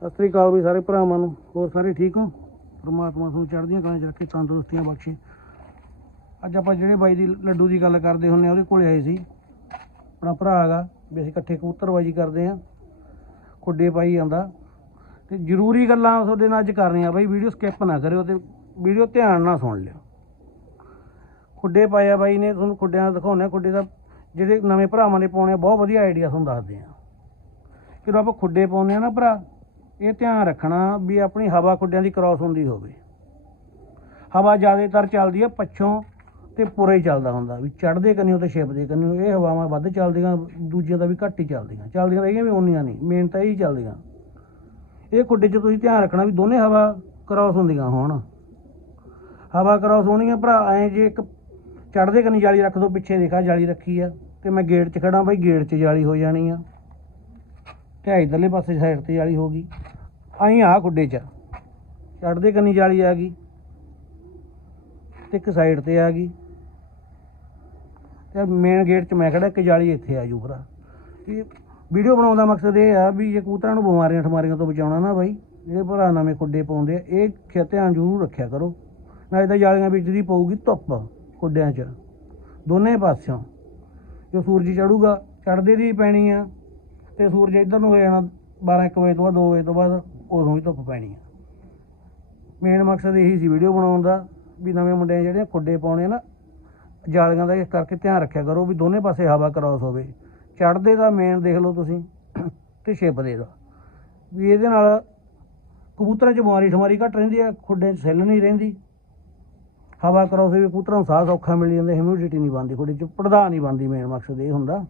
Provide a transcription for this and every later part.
ਸਤਿ ਸ੍ਰੀ ਅਕਾਲ ਵੀ ਸਾਰੇ ਭਰਾਵਾਂ ਨੂੰ। ਹੋਰ ਸਾਰੇ ਠੀਕ ਹੋ? ਪਰਮਾਤਮਾ ਤੁਹਾਨੂੰ ਚੜ੍ਹਦੀਆਂ ਕਲਾਂ 'ਚ ਰੱਖੇ ਤੰਦਰੁਸਤੀਆਂ ਬਖਸ਼ੇ। ਅੱਜ ਆਪਾਂ ਜਿਹੜੇ ਬਾਈ ਦੀ ਲੱਡੂ ਦੀ ਗੱਲ ਕਰਦੇ ਹੁੰਨੇ ਆ ਉਹਦੇ ਕੋਲੇ ਆਏ ਸੀ। ਆਪਣਾ ਭਰਾ ਹੈਗਾ ਵੀ ਅਸੀਂ ਇਕੱਠੇ ਕਬੂਤਰਬਾਜੀ ਕਰਦੇ ਆ। ਖੁੱਡੇ ਪਾਈ ਜਾਂਦਾ। ਤੇ ਜ਼ਰੂਰੀ ਗੱਲਾਂ ਤੁਹਾਡੇ ਨਾਲ ਅੱਜ ਕਰਨੀਆਂ। ਬਾਈ ਵੀਡੀਓ ਸਕਿਪ ਨਾ ਕਰਿਓ ਤੇ ਵੀਡੀਓ ਧਿਆਨ ਨਾਲ ਸੁਣ ਲਿਓ। ਖੁੱਡੇ ਪਾਇਆ ਬਾਈ ਨੇ ਤੁਹਾਨੂੰ ਖੁੱਡਿਆਂ ਦਾ ਦਿਖਾਉਂਦੇ ਆ। ਖੁੱਡੇ ਦਾ ਜਿਹੜੇ ਨਵੇਂ ਭਰਾਵਾਂ ਨੇ ਪਾਉਣੇ ਆ, ਬਹੁਤ ਵਧੀਆ ਆਈਡੀਆ ਤੁਹਾਨੂੰ ਦੱਸਦੇ ਆ। ਜਦੋਂ ਆਪਾਂ ਖੁੱਡੇ ਪਾਉਂਦੇ ਆ ਨਾ ਭਰਾ। ਇਹ ਧਿਆਨ ਰੱਖਣਾ ਵੀ ਆਪਣੀ ਹਵਾ ਖੁੱਡਿਆਂ ਦੀ ਕ੍ਰਾਸ ਹੁੰਦੀ ਹੋਵੇ। ਹਵਾ ਜ਼ਿਆਦਾਤਰ ਚੱਲਦੀ ਆ ਪੱਛੋਂ ਤੇ ਪੁਰੇ ਚੱਲਦਾ ਹੁੰਦਾ, ਵੀ ਚੜ੍ਹਦੇ ਕੰਨਿਓ ਤੇ ਛਿਪਦੇ ਕੰਨਿਓ ਇਹ ਹਵਾਵਾਂ ਵੱਧ ਚੱਲਦੀਆਂ, ਦੂਜੀਆਂ ਦਾ ਵੀ ਘੱਟ ਹੀ ਚੱਲਦੀਆਂ। ਚੱਲਦੀਆਂ ਰਹੀਆਂ ਵੀ ਉਨੀਆਂ ਨਹੀਂ ਮੇਨ ਤਾਂ ਇਹੀ ਚੱਲਦੀਆਂ। ਇਹ ਖੁੱਡੇ 'ਚ ਤੁਸੀਂ ਧਿਆਨ ਰੱਖਣਾ ਵੀ ਦੋਨੇ ਹਵਾ ਕ੍ਰਾਸ ਹੁੰਦੀਆਂ ਹੋਣ। ਹਵਾ ਕ੍ਰਾਸ ਹੋਣੀ ਆ ਭਰਾ, ਐਂ ਜੇ ਇੱਕ ਚੜ੍ਹਦੇ ਕੰਨੀ ਜਾਲੀ ਰੱਖ ਦੋ, ਪਿੱਛੇ ਦੇਖਾ ਜਾਲੀ ਰੱਖੀ ਆ, ਤੇ ਮੈਂ ਗੇਟ 'ਚ ਖੜਾ ਬਾਈ ਗੇਟ 'ਚ ਜਾਲੀ ਹੋ ਜਾਣੀ ਆ। ਤੇ ਇਧਰਲੇ ਪਾਸੇ ਸਾਈਡ ਤੇ ਜਾਲੀ ਹੋ ਗਈ। ਆਈ ਆ ਖੁੱਡੇ 'ਚ। ਚੜ੍ਹਦੇ ਕੰਨੀ ਜਾਲੀ ਆ ਗਈ। ਤੇ ਇੱਕ ਸਾਈਡ ਤੇ ਆ ਗਈ। ਤੇ ਮੇਨ ਗੇਟ 'ਚ ਮੈਂ ਖੜਾ ਇੱਕ ਜਾਲੀ ਇੱਥੇ ਆ ਜੂ ਭਰਾ। ਇਹ ਵੀਡੀਓ ਬਣਾਉਣ ਦਾ ਮਕਸਦ ਇਹ ਆ ਵੀ ਜੇ ਕਬੂਤਰਾਂ ਨੂੰ ਬਿਮਾਰੀਆਂ ਠਮਾਰੀਆਂ ਤੋਂ ਬਚਾਉਣਾ ਨਾ ਬਾਈ, ਜਿਹੜੇ ਭਰਾ ਨਵੇਂ ਖੁੱਡੇ ਪਾਉਂਦੇ ਆ, ਇਹ ਖਿਆ ਧਿਆਨ ਜ਼ਰੂਰ ਰੱਖਿਆ ਕਰੋ। ਨਾ ਤਾਂ ਜਾਲੀਆਂ ਵਿੱਚ ਦੀ ਪਊਗੀ ਧੁੱਪ ਖੁੱਡਿਆਂ 'ਚ, ਦੋਨੇ ਪਾਸਿਓਂ। ਜੋ ਸੂਰਜ ਚੜੂਗਾ, ਚੜ੍ਹਦੇ ਦੀ ਪੈਣੀ ਆ। ਤੇ ਸੂਰਜ ਇੱਧਰ ਨੂੰ ਹੋ ਜਾਣਾ 12 1 ਵਜੇ ਤੋਂ ਬਾਅਦ 2 ਵਜੇ ਤੋਂ ਬਾਅਦ। ਉਦੋਂ ਵੀ ਧੁੱਪ ਪੈਣੀ ਆ। ਮੇਨ ਮਕਸਦ ਇਹੀ ਸੀ ਵੀਡੀਓ ਬਣਾਉਣ ਦਾ ਵੀ ਨਵੇਂ ਮੁੰਡੇ ਜਿਹੜੇ ਖੁੱਡੇ ਪਾਉਣੇ ਆ ਨਾ, ਜਾਲੀਆਂ ਦਾ ਇਸ ਕਰਕੇ ਧਿਆਨ ਰੱਖਿਆ ਕਰੋ ਵੀ ਦੋਨੇ ਪਾਸੇ ਹਵਾ ਕ੍ਰਾਸ ਹੋਵੇ। ਚੜ੍ਹਦੇ ਦਾ ਮੇਨ ਦੇਖ ਲਓ ਤੁਸੀਂ ਤੇ ਛਿਪਦੇ ਦਾ। ਵੀ ਇਹਦੇ ਨਾਲ ਕਬੂਤਰਾਂ 'ਚ ਬਿਮਾਰੀ ਠਮਾਰੀ ਘੱਟ ਰਹਿੰਦੀ ਆ, ਖੁੱਡੇ 'ਚ ਸੈੱਲ ਨਹੀਂ ਰਹਿੰਦੀ। ਹਵਾ ਕ੍ਰਾਸ ਹੋਵੇ, ਕਬੂਤਰਾਂ ਨੂੰ ਸਾਹ ਸੌਖਾ ਮਿਲ ਜਾਂਦਾ ਹਿਊਮਿਡਿਟੀ ਨਹੀਂ ਬਣਦੀ, ਖੁੱਡੇ 'ਚ ਪੜਦਾ ਨਹੀਂ ਬਣਦੀ ਮੇਨ ਮਕਸਦ ਇਹ ਹੁੰਦਾ।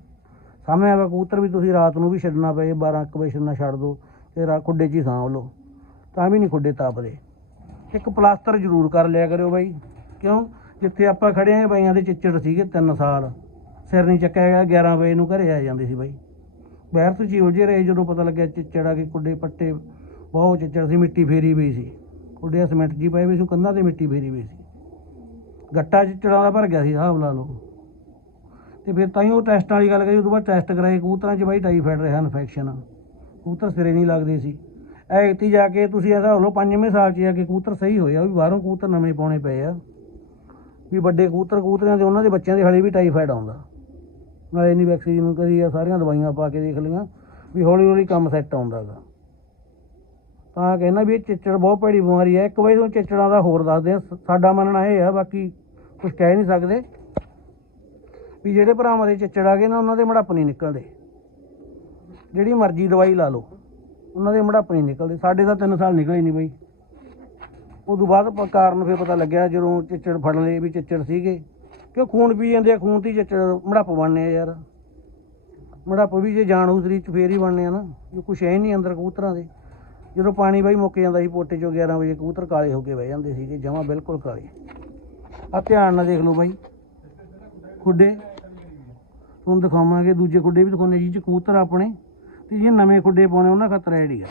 ਸਾਹਮਣੇ ਆਵਾ ਕਬੂਤਰ ਵੀ ਤੁਸੀਂ ਰਾਤ ਨੂੰ ਵੀ ਛੱਡਣਾ ਪਏ 12 1 ਵਜੇ ਛੱਡਣਾ ਛੱਡ ਦਿਓ ਤੇ ਰਾ ਖੁੱਡੇ 'ਚ ਹੀ ਸਾਂਭ ਲਓ। ਤਾਂ ਵੀ ਨਹੀਂ ਖੁੱਡੇ ਤਾਪਦੇ। ਇੱਕ ਪਲਾਸਟਰ ਜ਼ਰੂਰ ਕਰ ਲਿਆ ਕਰਿਓ ਬਾਈ। ਕਿਉਂ? ਜਿੱਥੇ ਆਪਾਂ ਖੜੇ ਆਂ, ਬਾਈਆਂ ਦੇ ਚਿੱਚੜ ਸੀਗੇ 3 ਸਾਲ। ਸਿਰ ਨਹੀਂ ਚੱਕਿਆ ਗਿਆ 11 ਵਜੇ ਨੂੰ ਘਰੇ ਆ ਜਾਂਦੇ ਸੀ ਬਾਈ। ਬਾਹਰ ਤੋਂ ਜੀ ਉਲਝੇ ਰਹੇ, ਜਦੋਂ ਪਤਾ ਲੱਗਿਆ ਚਿੱਚੜ ਆ ਕੇ ਕੁੱਡੇ ਪੱਟੇ ਬਹੁਤ ਚਿੱਚੜ ਸੀ, ਮਿੱਟੀ ਫੇਰੀ ਪਈ ਸੀ। ਕੁੱਡੇ ਸਮੈਂਟ ਜੀ ਪਏ ਵੀ ਸੀ ਕੰਧਾਂ ਤੇ ਮਿੱਟੀ ਫੇਰੀ ਪਈ ਸੀ। ਗੱਟਾ ਚਿੱਚੜਾਂ ਦਾ ਭਰ ਗਿਆ ਸੀ ਹਿਸਾਬ ਲਾ ਲਓ। ਤੇ ਫਿਰ ਤਾਂ ਹੀ ਉਹ ਟੈਸਟਾਂ ਵਾਲੀ ਗੱਲ ਕਰੀ ਉਦੋਂ ਬਾਅਦ ਟੈਸਟ ਕਰਾਏ, ਕਬੂਤਰਾਂ 'ਚ ਬਾਈ ਟਾਈਫਾਇਡ ਰਿਹਾ ਇਨਫੈਕਸ਼ਨ ਕਬੂਤਰ ਸਿਰੇ ਨਹੀਂ ਲੱਗਦੇ ਸੀ। ਐਤੀ ਜਾ ਕੇ ਤੁਸੀਂ ਇਹ ਹਿਸਾਬ ਲਓ ਪੰਜਵੇਂ ਸਾਲ 'ਚ ਜਾ ਕੇ ਕਬੂਤਰ ਸਹੀ ਹੋਏ ਆ ਵੀ ਬਾਹਰੋਂ ਕਬੂਤਰ ਨਵੇਂ ਪਾਉਣੇ ਪਏ ਆ। ਵੀ ਵੱਡੇ ਕਬੂਤਰ ਕਬੂਤਰਿਆਂ ਦੇ ਉਹਨਾਂ ਦੇ ਬੱਚਿਆਂ ਦੇ ਹਲੇ ਵੀ ਟਾਈਫਾਇਡ ਆਉਂਦਾ। ਨਾਲੇ ਨਹੀਂ ਵੈਕਸੀਨ ਕਰੀ ਆ, ਸਾਰੀਆਂ ਦਵਾਈਆਂ ਪਾ ਕੇ ਦੇਖ ਲਈਆਂ, ਵੀ ਹੌਲੀ ਹੌਲੀ ਕੰਮ ਸੈੱਟ ਆਉਂਦਾਗਾ ਤਾਂ ਕਹਿੰਦਾ ਵੀ ਇਹ ਚਿੱਚੜ ਬਹੁਤ ਭੈੜੀ ਬਿਮਾਰੀ ਹੈ ਇੱਕ ਵਾਰੀ ਤੁਹਾਨੂੰ ਚਿੱਚੜਾਂ ਦਾ ਹੋਰ ਦੱਸਦੇ ਆ, ਸ- ਸਾਡਾ ਮੰਨਣਾ ਇਹ ਆ, ਬਾਕੀ ਕੁਝ ਕਹਿ ਨਹੀਂ ਸਕਦੇ। ਵੀ ਜਿਹੜੇ ਭਰਾਵਾਂ ਦੇ ਚਿੱਚੜ ਆ ਗਏ ਨਾ, ਉਹਨਾਂ ਦੇ ਮੜੱਪ ਨਹੀਂ ਨਿਕਲਦੇ। ਜਿਹੜੀ ਮਰਜ਼ੀ ਦਵਾਈ ਲਾ ਲਓ। ਉਹਨਾਂ ਦੇ ਮੜੱਪ ਨਹੀਂ ਨਿਕਲਦੇ। ਸਾਡੇ ਤਾਂ 3 ਸਾਲ ਨਿਕਲੇ ਨਹੀਂ ਬਈ। ਉਦੋਂ ਬਾਅਦ ਪ- ਕਾਰਨ ਫਿਰ ਪਤਾ ਲੱਗਿਆ ਜਦੋਂ ਚਿੱਚੜ ਫੜ ਲਏ ਵੀ ਚਿੱਚੜ ਸੀਗੇ। ਕਿ ਖੂਨ ਪੀ ਜਾਂਦੇ ਆ, ਖੂਨ ਤੇ ਹੀ ਚਿੱਚੜ ਮੜੱਪ ਬਣਨੇ ਆ ਯਾਰ। ਮੜੱਪ ਵੀ ਜੇ ਜਾਣੂ ਸਰੀਰ ਚ ਫੇਰ ਹੀ ਬਣਨੇ ਆ ਨਾ। ਜੋ ਕੁਛ ਹੈ ਹੀ ਨਹੀਂ ਅੰਦਰ ਕਬੂਤਰਾਂ ਦੇ। ਜਦੋਂ ਪਾਣੀ ਬਾਈ ਮੁੱਕ ਜਾਂਦਾ ਸੀ ਪੋਟੇ ਚੋਂ 11 ਵਜੇ, ਕਬੂਤਰ ਕਾਲੇ ਹੋ ਕੇ ਬਹਿ ਜਾਂਦੇ ਸੀਗੇ, ਜਮਾਂ ਬਿਲਕੁਲ ਕਾਲੇ। ਆ ਧਿਆਨ ਨਾਲ ਦੇਖ ਲਓ ਬਾਈ। ਖੁੱਡੇ। ਤੁਹਾਨੂੰ ਦਿਖਾਵਾਂਗੇ, ਦੂਜੇ ਖੁੱਡੇ ਵੀ ਦਿਖਾਉਂਦੇ ਜੀ ਚ ਕਬੂਤਰ ਆਪਣੇ। ਤੇ ਜੇ ਨਵੇਂ ਖੁੱਡੇ ਪਾਉਣੇ, ਉਹਨਾਂ ਖਾਤਰ ਐਡੀ ਆ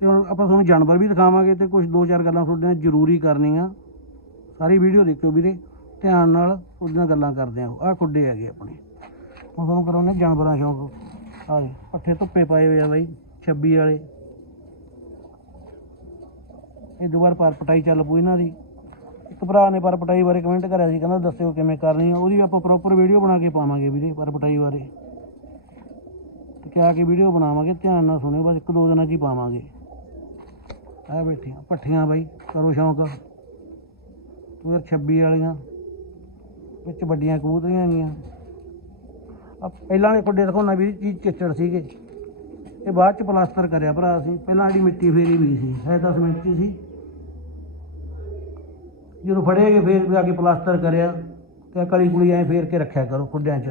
ਤੇ ਹੁਣ ਆਪਾਂ ਤੁਹਾਨੂੰ ਜਾਨਵਰ ਵੀ ਦਿਖਾਵਾਂਗੇ ਤੇ ਕੁਝ ਦੋ ਚਾਰ ਗੱਲਾਂ ਤੁਹਾਡੇ ਨਾਲ ਜ਼ਰੂਰੀ ਕਰਨੀਆਂ। ਸਾਰੀ ਵੀਡੀਓ ਦੇਖਿਓ ਵੀਰੇ, ਧਿਆਨ ਨਾਲ ਉਹਦੀਆਂ ਗੱਲਾਂ ਕਰਦੇ ਆ ਆਹ ਖੁੱਡੇ ਹੈਗੇ ਆਪਣੇ। ਹੁਣ ਤੁਹਾਨੂੰ ਕਰਾਉਣੇ ਜਾਨਵਰਾਂ ਸ਼ੌਂਕ। ਆ ਜੀ, ਪੱਠੇ ਧੁੱਪੇ ਪਾਏ ਹੋਏ ਆ ਬਾਈ 26 ਵਾਲੇ। ਇਹ ਦੁਬਾਰ ਪਰ ਪਟਾਈ ਚੱਲ ਪੂ ਇਹਨਾਂ ਦੀ। ਇੱਕ ਭਰਾ ਨੇ ਪਰ ਪਟਾਈ ਬਾਰੇ ਕਮੈਂਟ ਕਰਿਆ ਸੀ, ਕਹਿੰਦਾ ਦੱਸਿਓ ਕਿਵੇਂ ਕਰਨੀ ਆ। ਉਹਦੀ ਵੀ ਆਪਾਂ ਪ੍ਰੋਪਰ ਵੀਡੀਓ ਬਣਾ ਕੇ ਪਾਵਾਂਗੇ ਵੀਰੇ, ਪਰ ਪਟਾਈ ਬਾਰੇ। ਕਿਆ ਕੇ ਵੀਡੀਓ ਬਣਾਵਾਂਗੇ, ਧਿਆਨ ਨਾਲ ਸੁਣਿਓ, ਬਸ ਇੱਕ ਦੋ ਦਿਨਾਂ 'ਚ ਹੀ ਪਾਵਾਂਗੇ। ਆ ਬੈਠੀਆਂ ਪੱਠੀਆਂ ਬਾਈ, ਕਰੋ ਸ਼ੌਂਕ। 2026 ਵਾਲੀਆਂ, ਵਿੱਚ ਵੱਡੀਆਂ ਕਬੂਤਰੀਆਂ ਹੈਗੀਆਂ। ਆ ਪਹਿਲਾਂ ਵਾਲੇ ਖੁੱਡੇ ਦਿਖਾਉਣਾ ਵੀ ਚੀਜ਼ ਚਿੱਚੜ ਸੀਗੇ। ਇਹ ਬਾਅਦ ਚ ਪਲਾਸਟਰ ਕਰਿਆ ਭਰਾ ਅਸੀਂ, ਪਹਿਲਾਂ ਜਿਹੜੀ ਮਿੱਟੀ ਫੇਰੀ ਵੀ ਸੀ, ਹੈ ਤਾਂ ਸਿਮੈਂਟ 'ਚ ਹੀ। ਸੀ ਜਦੋਂ ਫੜੇਗੇ ਫੇਰ ਵੀ ਆ ਕੇ ਪਲਾਸਟਰ ਕਰਿਆ, ਤੇ ਕਲੀ ਕੁਲੀ ਐ ਫੇਰ ਕੇ ਰੱਖਿਆ ਕਰੋ ਖੁੱਡਿਆਂ 'ਚ।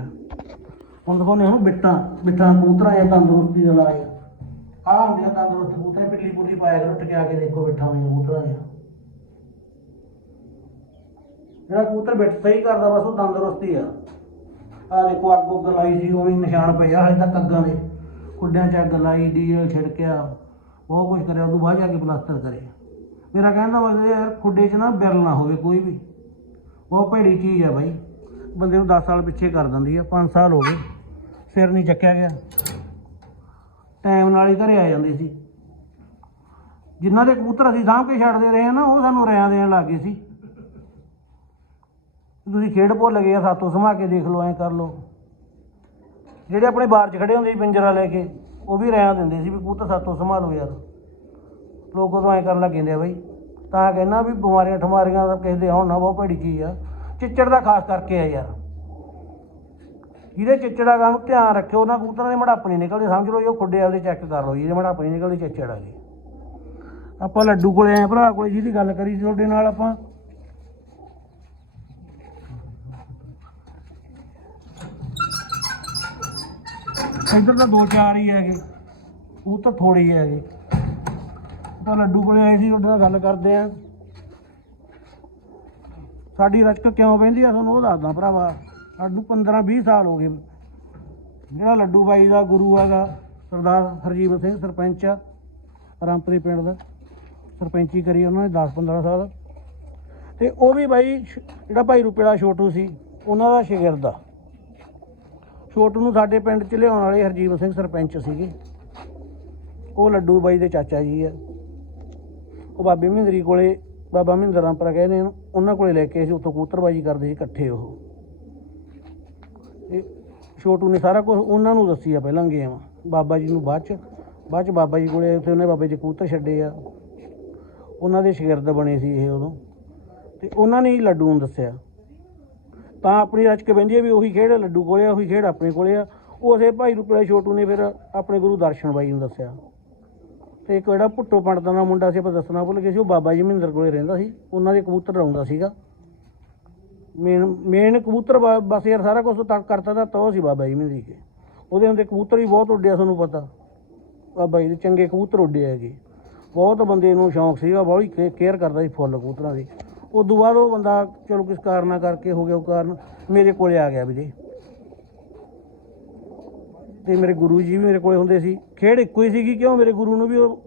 ਹੁਣ ਦਿਖਾਉਂਦੇ ਹੁਣ ਬਿੱਟਾਂ ਬਿੱਟਾਂ ਕਬੂਤਰਾਂ ਜਾਂ ਤੰਦਰੁਸਤੀ ਦਾ ਇਲਾਜ ਆ ਹੁੰਦੀਆਂ ਤੰਦਰੁਸਤ ਕਬੂਤਰ ਪਿੱਲੀ ਪੁੱਲੀ ਪਾਇਆ ਕਰੋ ਟਕਿਆ ਕੇ ਦੇਖੋ ਬਿੱਠਾ ਹੋਈਆਂ ਕਬੂਤਰਾਂ ਦੀਆਂ ਜਿਹੜਾ ਕਬੂਤਰ ਬਿੱਟ ਸਹੀ ਕਰਦਾ, ਬਸ ਉਹ ਤੰਦਰੁਸਤੀ ਆ। ਆ ਦੇਖੋ ਅੱਗ ਉੱਗ ਲਾਈ ਸੀ, ਉਹ ਵੀ ਨਿਸ਼ਾਨ ਪਏ ਆ, ਹਜੇ ਤੱਕ ਅੱਗਾਂ ਦੇ। ਖੁੱਡਿਆਂ 'ਚ ਅੱਗ ਲਾਈ ਡੀਜ਼ਲ ਛਿੜਕਿਆ, ਬਹੁਤ ਕੁਝ ਕਰਿਆ ਉਦੋਂ ਬਾਅਦ ਜਾ ਕੇ ਪਲਾਸਟਰ ਕਰੇ ਮੇਰਾ ਕਹਿੰਦਾ ਵਾ ਯਾਰ ਖੁੱਡੇ 'ਚ ਨਾ ਬਿਰਲ ਨਾ ਹੋਵੇ ਕੋਈ ਵੀ। ਬਹੁਤ ਭੈੜੀ ਚੀਜ਼ ਆ ਬਾਈ। ਬੰਦੇ ਨੂੰ 10 ਸਾਲ ਪਿੱਛੇ ਕਰ ਦਿੰਦੀ ਆ 5 ਸਾਲ ਹੋ ਗਏ। ਸਿਰ ਨਹੀਂ ਚੱਕਿਆ ਗਿਆ। ਟਾਈਮ ਨਾਲ ਹੀ ਘਰੇ ਆ ਜਾਂਦੇ ਸੀ। ਜਿਨ੍ਹਾਂ ਦੇ ਕਬੂਤਰ ਅਸੀਂ ਸਾਂਭ ਕੇ ਛੱਡਦੇ ਰਹੇ ਆ ਨਾ, ਉਹ ਸਾਨੂੰ ਰਿਆਂ ਦੇਣ ਲੱਗ ਗਏ ਸੀ। ਤੁਸੀਂ ਖੇਡ ਭੁੱਲ ਗਏ ਆ, ਸਾਤੋਂ ਸਮਾ ਕੇ ਦੇਖ ਲਓ, ਐਂ ਕਰ ਲਓ। ਜਿਹੜੇ ਆਪਣੇ ਬਾਹਰ 'ਚ ਖੜੇ ਹੁੰਦੇ ਸੀ ਪਿੰਜਰਾ ਲੈ ਕੇ, ਉਹ ਵੀ ਰਿਆਂ ਦਿੰਦੇ ਸੀ ਵੀ ਕਬੂਤਰ ਸਾਤੋਂ ਸੰਭਾਲੋ ਯਾਰ। ਲੋਕ ਉਦੋਂ ਐਂ ਕਰਨ ਲੱਗ ਜਾਂਦੇ ਆ ਬਈ, ਤਾਂ ਕਹਿੰਦਾ ਵੀ ਬਿਮਾਰੀਆਂ ਠਮਾਰੀਆਂ ਦਾ ਕਿਸੇ ਦੇ ਆਉਣ ਨਾ, ਬਹੁਤ ਭੈੜੀ ਚੀਜ਼ ਆ। ਚਿੱਚੜ ਦਾ ਖਾਸ ਕਰਕੇ ਆ ਯਾਰ। ਜਿਹਦੇ ਚਿੱਚੜਾ ਕੰਮ ਧਿਆਨ ਰੱਖਿਓ, ਉਹਨਾਂ ਕਬੂਤਰਾਂ ਦੇ ਮੜਾਪ ਨਹੀਂ ਨਿਕਲਦੇ, ਸਮਝ ਲਓ ਜੀ ਖੁੱਡੇ ਆਪਦੇ ਚੈੱਕ ਕਰ ਲਓ ਜੀ, ਇਹਦੇ ਮੜਾਪ ਨਿਕਲਦੀ ਨਿਕਲਦੇ ਜੀ। ਆਪਾਂ ਲੱਡੂ ਕੋਲੇ ਆਏ ਭਰਾ ਕੋਲੇ ਜਿਹਦੀ ਗੱਲ ਕਰੀ ਸੀ ਤੁਹਾਡੇ ਨਾਲ ਆਪਾਂ। ਇੱਧਰ ਤਾਂ ਦੋ ਚਾਰ ਹੀ ਹੈਗੇ, ਉਹ ਤਾਂ ਥੋੜੇ ਹੀ ਹੈਗੇ। ਤਾਂ ਲੱਡੂ ਕੋਲੇ ਆਏ ਸੀ, ਤੁਹਾਡੇ ਨਾਲ ਗੱਲ ਕਰਦੇ ਆ ਸਾਡੀ ਰਚਕ ਕਿਉਂ ਪੈਂਦੀ ਆ, ਤੁਹਾਨੂੰ ਉਹ ਦੱਸਦਾ ਭਰਾਵਾ। ਸਾਡੂ 15 20 ਸਾਲ ਹੋ ਗਏ। ਜਿਹੜਾ ਲੱਡੂ ਬਾਈ ਦਾ, ਗੁਰੂ ਹੈਗਾ, ਸਰਦਾਰ ਹਰਜੀਤ ਸਿੰਘ ਸਰਪੰਚ ਆ, ਰਾਮਪੁਰੀ ਪਿੰਡ ਦਾ। ਸਰਪੰਚੀ ਕਰੀ ਉਹਨਾਂ ਨੇ 10 15 ਸਾਲ। ਤੇ ਉਹ ਵੀ ਬਾਈ ਸ਼- ਜਿਹੜਾ ਭਾਈ ਰੁਪੇਲਾ ਛੋਟੂ ਸੀ, ਉਹਨਾਂ ਦਾ ਸ਼ਾਗਿਰਦ ਆ। ਛੋਟੂ ਨੂੰ ਸਾਡੇ ਪਿੰਡ ਚ ਲਿਆਉਣ ਵਾਲੇ ਹਰਜੀਤ ਸਿੰਘ ਸਰਪੰਚ ਸੀਗੇ। ਉਹ ਲੱਡੂ ਬਾਈ ਦੇ ਚਾਚਾ ਜੀ ਆ। ਉਹ ਬਾਬੇ ਮਹਿੰਦਰੀ ਕੋਲੇ, ਬਾਬਾ ਮਹਿੰਦਰ ਰਾਮਪੁਰਾ ਕਹਿੰਦੇ ਨੇ, ਉਹਨਾਂ ਕੋਲੇ ਲੈ ਕੇ ਅਸੀਂ ਉੱਥੋਂ ਕਬੂਤਰਬਾਜੀ ਕਰਦੇ ਸੀ ਇਕੱਠੇ ਉਹ। ਇਹ ਛੋਟੂ ਨੇ ਸਾਰਾ ਕੁਝ ਉਹਨਾਂ ਨੂੰ ਦੱਸੀ ਆ ਪਹਿਲਾਂ ਗੇਮ। ਬਾਬਾ ਜੀ ਨੂੰ ਬਾਅਦ ਚ ਬਾਅਦ ਚ ਬਾਬਾ ਜੀ ਕੋਲੇ ਉੱਥੇ ਉਹਨੇ ਬਾਬੇ ਜੀ ਕਬੂਤਰ ਛੱਡੇ ਆ। ਉਹਨਾਂ ਦੇ ਸ਼ਾਗਿਰਦ ਬਣੇ ਸੀ ਇਹ ਉਦੋਂ। ਤੇ ਉਹਨਾਂ ਨੇ ਹੀ ਲੱਡੂ ਨੂੰ ਦੱਸਿਆ। ਤਾਂ ਆਪਣੀ ਰਚ ਕੇ ਬਹਿੰਦੀ ਆ ਵੀ ਉਹੀ ਖੇਡ ਲੱਡੂ ਕੋਲੇ ਆ, ਉਹੀ ਖੇਡ ਆਪਣੇ ਕੋਲੇ ਆ। ਉਸੇ ਭਾਈ ਰੁਪਏ ਛੋਟੂ ਨੇ ਫਿਰ ਆਪਣੇ ਗੁਰੂ ਦਰਸ਼ਨ ਬਾਈ ਨੂੰ ਦੱਸਿਆ। ਤੇ ਇੱਕ ਜਿਹੜਾ ਭੁੱਟੋ ਪੰਡਤਾਂ ਦਾ ਮੁੰਡਾ ਸੀ, ਆਪਾਂ ਦੱਸਣਾ ਭੁੱਲ ਗਏ ਸੀ, ਉਹ ਬਾਬਾ ਜੀ ਮਹਿੰਦਰ ਕੋਲੇ ਰਹਿੰਦਾ ਸੀ। ਉਹਨਾਂ ਦੇ ਕਬੂਤਰ ਲਾਉਂਦਾ ਸੀਗਾ। ਮੇਨ ਮੇਨ ਕਬੂਤਰ ਬ- ਬਸ ਯਾਰ ਸਾਰਾ ਕੁਝ ਤੱਕ ਕਰਤਾ ਤਾਂ ਤੋ ਸੀ ਬਾਬਾ ਜੀ ਮਹਿੰਦਰੀ ਕੇ। ਉਹਦੇ ਹੁੰਦੇ ਕਬੂਤਰ ਵੀ ਬਹੁਤ ਉੱਡਿਆ ਤੁਹਾਨੂੰ ਪਤਾ। ਬਾਬਾ ਜੀ ਦੇ ਚੰਗੇ ਕਬੂਤਰ ਉੱਡੇ ਹੈਗੇ। ਬਹੁਤ ਬੰਦੇ ਨੂੰ ਸ਼ੌਂਕ ਸੀਗਾ, ਬਹੁਤ ਕੇਅਰ ਕਰਦਾ ਸੀ ਫੁੱਲ ਕਬੂਤਰਾਂ ਦੀ। ਉਦੋਂ ਬਾਅਦ ਉਹ ਬੰਦਾ ਚਲੋ ਕਿਸ ਕਾਰਨਾ ਕਰਕੇ ਹੋ ਗਿਆ, ਉਹ ਕਾਰਨ ਮੇਰੇ ਕੋਲੇ ਆ ਗਿਆ ਵੀਰੇ। ਤੇ ਮੇਰੇ ਗੁਰੂ ਜੀ ਵੀ ਮੇਰੇ ਕੋਲੇ ਹੁੰਦੇ ਸੀ। ਖੇਡ ਇੱਕੋ ਹੀ ਸੀਗੀ, ਕਿਉਂ? ਮੇਰੇ ਗੁਰੂ ਨੂੰ ਵੀ ਉਹ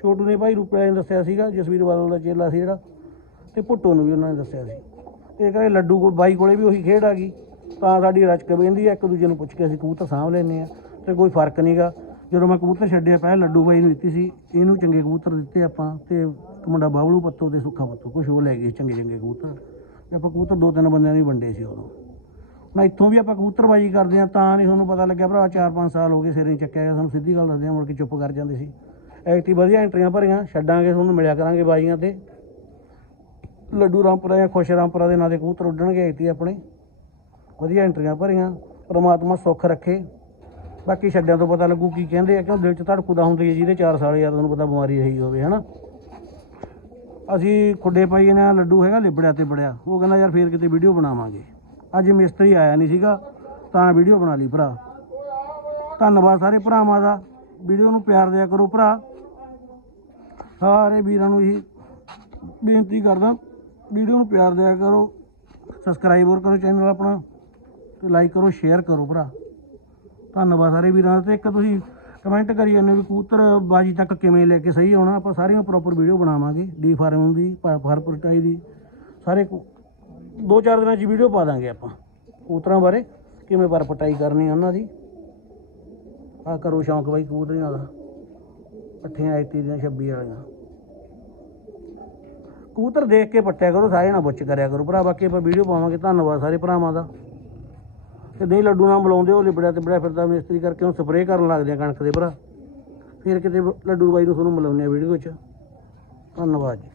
ਛੋਟੂ ਨੇ ਭਾਈ ਰੁਪਏ ਨੇ ਦੱਸਿਆ ਸੀਗਾ, ਜਸਵੀਰ ਬਾਦਲ ਦਾ ਚੇਲਾ ਸੀ ਜਿਹੜਾ। ਤੇ ਭੁੱਟੋ ਨੂੰ ਵੀ ਉਹਨਾਂ ਨੇ ਦੱਸਿਆ ਸੀ। ਤੇ ਕਹਿੰਦੇ ਲੱਡੂ ਕੋਲ ਬਾਈ ਕੋਲੇ ਵੀ ਉਹੀ ਖੇਡ ਆ ਗਈ। ਤਾਂ ਸਾਡੀ ਰਚਕ ਬਹਿੰਦੀ ਆ, ਇੱਕ ਦੂਜੇ ਨੂੰ ਪੁੱਛ ਕੇ ਅਸੀਂ ਕਬੂਤਰ ਸਾਂਭ ਲੈਂਦੇ ਆ। ਤੇ ਕੋਈ ਫ਼ਰਕ ਨਹੀਂਗਾ ਜਦੋਂ ਮੈਂ ਕਬੂਤਰ ਛੱਡਿਆ, ਪਹਿਲਾਂ ਲੱਡੂ ਬਾਈ ਨੂੰ ਦਿੱਤੀ ਸੀ। ਇਹਨੂੰ ਚੰਗੇ ਕਬੂਤਰ ਦਿੱਤੇ ਆਪਾਂ ਤੇ ਇੱਕ ਮੁੰਡਾ ਬਾਬਲੂ ਪੱਤੋ ਤੇ ਸੁੱਖਾ ਪੱਤੋ, ਕੁਛ ਉਹ ਲੈ ਗਏ ਚੰਗੇ ਚੰਗੇ ਕਬੂਤਰ। ਤੇ ਆਪਾਂ ਕਬੂਤਰ ਦੋ ਤਿੰਨ ਬੰਦਿਆਂ ਨੂੰ ਵੰਡੇ ਸੀ ਉਦੋਂ। ਨਾ ਇੱਥੋਂ ਵੀ ਆਪਾਂ ਕਬੂਤਰਬਾਜੀ ਕਰਦੇ ਆ, ਤਾਂ ਨਹੀਂ ਤੁਹਾਨੂੰ ਪਤਾ ਲੱਗਿਆ ਭਰਾ 4-5 ਸਾਲ ਹੋ ਗਏ ਸਿਰੇ ਚੱਕਿਆ ਗਿਆ ਸਾਨੂੰ ਸਿੱਧੀ ਗੱਲ ਦੱਸਦੇ ਆ, ਮੁੜ ਕੇ ਚੁੱਪ ਕਰ ਜਾਂਦੇ ਸੀ। ਐਕਟੀ ਵਧੀਆ ਐਂਟਰੀਆਂ ਭਰੀਆਂ, ਛੱਡਾਂਗੇ, ਤੁਹਾਨੂੰ ਮਿਲਿਆ ਕਰਾਂਗੇ ਬਾਜੀਆਂ ਤੇ। ਲੱਡੂ ਰਾਮਪੁਰਾ ਜਾਂ ਖੁਸ਼ ਰਾਮਪੁਰਾ ਦੇ ਨਾਂ ਦੇ ਕਬੂਤਰ ਉੱਡਣਗੇ ਐਕਟੀ ਆਪਣੇ। ਵਧੀਆ ਐਂਟਰੀਆਂ ਭਰੀਆਂ, ਪ੍ਰਮਾਤਮਾ ਸੁੱਖ ਰੱਖੇ। ਬਾਕੀ ਛੱਡਿਆਂ ਤੋਂ ਪਤਾ ਲੱਗੂ ਕੀ ਕਹਿੰਦੇ ਆ, ਕਿਉਂ ਦਿਲ 'ਚ ਧੜਕੂਦਾ ਹੁੰਦੀ ਹੈ ਜਿਹਦੇ 4 ਸਾਲ ਯਾਰ ਤੁਹਾਨੂੰ ਪਤਾ ਬਿਮਾਰੀ ਰਹੀ ਹੋਵੇ, ਹਨਾ? ਅਸੀਂ ਖੁੱਡੇ ਪਾਈ ਨੇ ਲੱਡੂ ਹੈਗਾ ਲਿਬੜਿਆ ਤੇ ਬੜਿਆ। ਉਹ ਕਹਿੰਦਾ, ਯਾਰ ਫੇਰ ਕਿਤੇ ਵੀਡੀਓ ਬਣਾਵਾਂਗੇ। ਅੱਜ ਮਿਸਤਰੀ ਆਇਆ ਨਹੀਂ ਸੀਗਾ, ਤਾਂ ਵੀਡੀਓ ਬਣਾ ਲਈ ਭਰਾ। ਧੰਨਵਾਦ ਸਾਰੇ ਭਰਾਵਾਂ ਦਾ। ਵੀਡੀਓ ਨੂੰ ਪਿਆਰ ਦਿਆ ਕਰੋ ਭਰਾ। ਸਾਰੇ ਵੀਰਾਂ ਨੂੰ ਇਹੀ ਬੇਨਤੀ ਕਰਦਾ। ਵੀਡੀਓ ਨੂੰ ਪਿਆਰ ਦਿਆ ਕਰੋ ਸਬਸਕ੍ਰਾਈਬ ਹੋਰ ਕਰੋ ਚੈਨਲ ਆਪਣਾ, ਤੇ ਲਾਈਕ ਕਰੋ ਸ਼ੇਅਰ ਕਰੋ ਭਰਾ। ਧੰਨਵਾਦ ਸਾਰੇ ਵੀਰਾਂ ਦਾ, ਤੇ ਇੱਕ ਤੁਸੀਂ ਕਮੈਂਟ ਕਰੀ ਜਾਂਦੇ ਵੀ ਕਬੂਤਰ ਬਾਜੀ ਤੱਕ ਕਿਵੇਂ ਲੈ ਕੇ ਸਹੀ ਆਉਣਾ, ਆਪਾਂ ਸਾਰੀਆਂ ਪ੍ਰੋਪਰ ਵੀਡੀਓ ਬਣਾਵਾਂਗੇ ਡੀ ਫਾਰਮ ਦੀ ਫਰਪੁਰਟਾਈ ਦੀ, ਸਾਰੇ ਦੋ ਚਾਰ ਦਿਨਾਂ 'ਚ ਵੀਡੀਓ ਪਾ ਦਾਂਗੇ ਆਪਾਂ। ਕੂਤਰਾਂ ਬਾਰੇ, ਕਿਵੇਂ ਪਰ ਪਟਾਈ ਕਰਨੀ ਉਹਨਾਂ ਦੀ। ਆ ਕਰੋ ਸ਼ੌਂਕ ਬਾਈ ਕਬੂਤਰੀਆਂ ਦਾ। ਪੱਠੀਆਂ ਐਤੀ ਦੀਆਂ 26 ਵਾਲੀਆਂ। ਕਬੂਤਰ ਦੇਖ ਕੇ ਪੱਟਿਆ ਕਰੋ, ਸਾਰੇ ਨਾਲ ਬੁੱਚ ਕਰਿਆ ਕਰੋ। ਭਰਾ, ਬਾਕੀ ਆਪਾਂ ਵੀਡੀਓ ਪਾਵਾਂਗੇ। ਧੰਨਵਾਦ ਸਾਰੇ ਭਰਾਵਾਂ ਦਾ। ਤੇ ਨਹੀਂ ਲੱਡੂ ਨਾਲ ਬੁਲਾਉਂਦੇ, ਉਹ ਲਿਬੜਿਆ ਤੇ ਬੜਿਆ ਫਿਰਦਾ, ਮਿਸਤਰੀ ਕਰਕੇ ਉਹ ਸਪਰੇਅ ਕਰਨ ਲੱਗਦੇ ਆ ਕਣਕ ਦੇ ਭਰਾ। ਫਿਰ ਕਿਤੇ ਲੱਡੂ ਬਾਈ ਨੂੰ ਤੁਹਾਨੂੰ ਮਿਲਾਉਂਦੇ ਆ ਵੀਡੀਓ 'ਚ। ਧੰਨਵਾਦ ਜੀ।